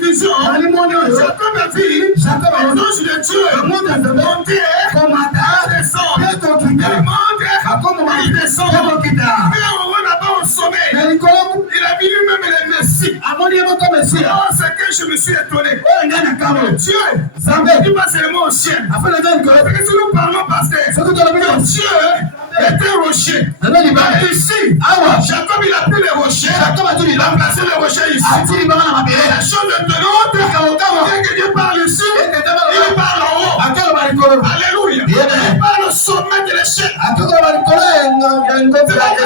vision, Jacob a vu l'ange de Dieu monter et descendre. Il descend. Et on voit là-bas au sommet. Il a vu lui-même les messies. Oh, c'est que je me suis étonné. Dieu, ça ne dit pas seulement au ciel. Parce que si nous parlons, pasteur, Dieu était rocher. Ici, Jacob il a pris les rochers. Il a placé les rochers ici. La chose de l'autre, dès que Dieu parle ici, il parle en haut. Alléluia. Il parle au sommet de l'échelle.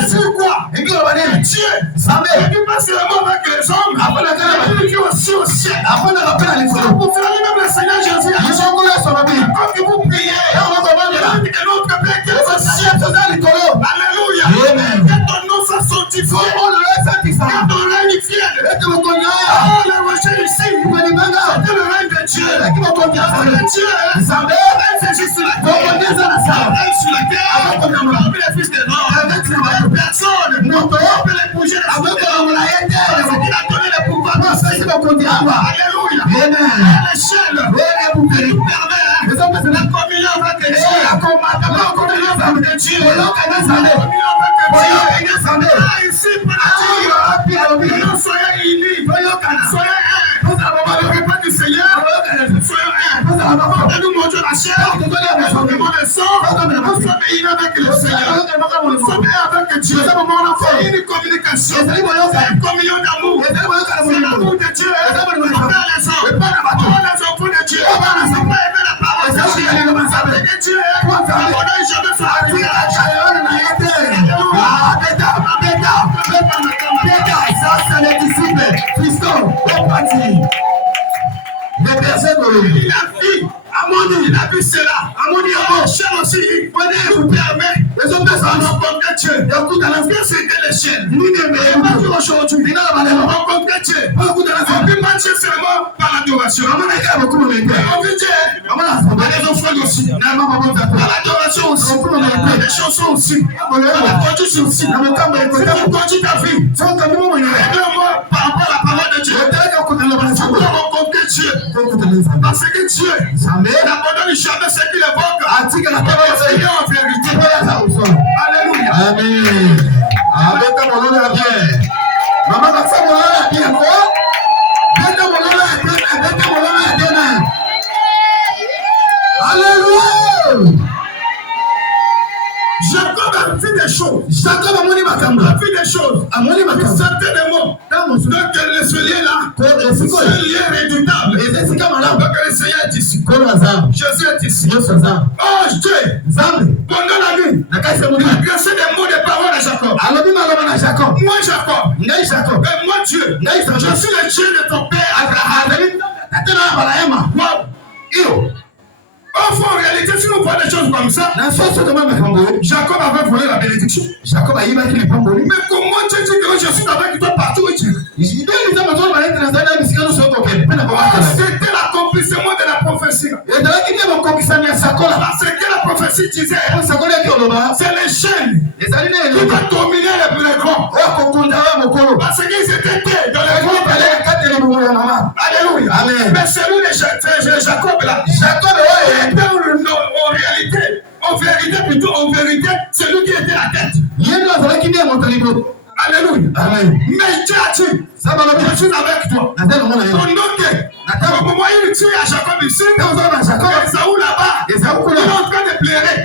C'est quoi? Dieu, il dit pas seulement avec les hommes, il dit aussi au ciel. Pour faire même le Seigneur Jésus, quand vous priez, il dit que l'autre Père qui est au ciel. Alléluia. Que ton nom soit sanctifié. Que ton règne vienne. Oh, le rocher ici, c'était le règne de Dieu. Dieu, c'est juste la terre. Sur la terre, parmi les fils de l'homme, personne ne peut les bouger. Il a donné le pouvoir. Alléluia. L'échelle permet la communion avec Dieu. La communion avec Dieu. Ici, soyez unis. Soyez un. Ne répétez pas du Seigneur. Soyez un. Et nous montrons la chair. Nous sommes le sang. Nous sommes unis avec le Seigneur. Nous sommes un avec Dieu. C'est une communication. C'est une communion d'amour. C'est l'amour de Dieu. Envers les hommes. Envers les enfants de Dieu. On va aimer la parole de Dieu. Avec Dieu. On n'a jamais fait ça, c'est les disciples. Christophe, est parti. Les personnes il a vu. Il a vu cela. Cher aussi, il vous permet. Les autres personnes ont rencontré Dieu. Écoute, à la fin, c'était l'échelle. Il n'a pas vu aujourd'hui. Il a rencontré Dieu. On peut marcher seulement par l'adoration. On veut dire, les enfants aussi. Par l'adoration aussi. Les chansons aussi. La conduite aussi. C'est pour conduire ta vie. Aide-moi par rapport à la parole de Dieu. On peut rencontrer Dieu. Parce que Dieu, il n'abandonne jamais ce qu'il évoque. La parole de Dieu en vérité. Alléluia. Amen. Maman, ça va bien quoi? Alléluia. Jacob a vu des choses. Jacob a vu des choses. Certainement. Donc le soulier là, c'est un lien redoutable. Donc le Seigneur est ici. Jésus est ici. Oh Dieu, pendant la nuit, il a adressé des mots de parole à Jacob. Moi Jacob, et moi Dieu, je suis le Dieu de ton père Abraham. Wow. Enfin, en réalité, si nous voyons des choses comme ça, Jacob avait volé la bénédiction. Mais comment Dieu dit que je suis avec toi partout où tu es? C'était l'accomplissement de la prophétie. Parce que la prophétie disait, c'est les chaînes qui vont dominer les plus grands. Parce qu'ils étaient dans les grands. Alléluia. Mais celui de Jacob là, en vérité, c'est lui qui était la tête. Alléluia. Mais Dieu a dit, je suis avec toi. Au moment où il tue à Jacob ici, Esaü là-bas, il est en train de pleurer.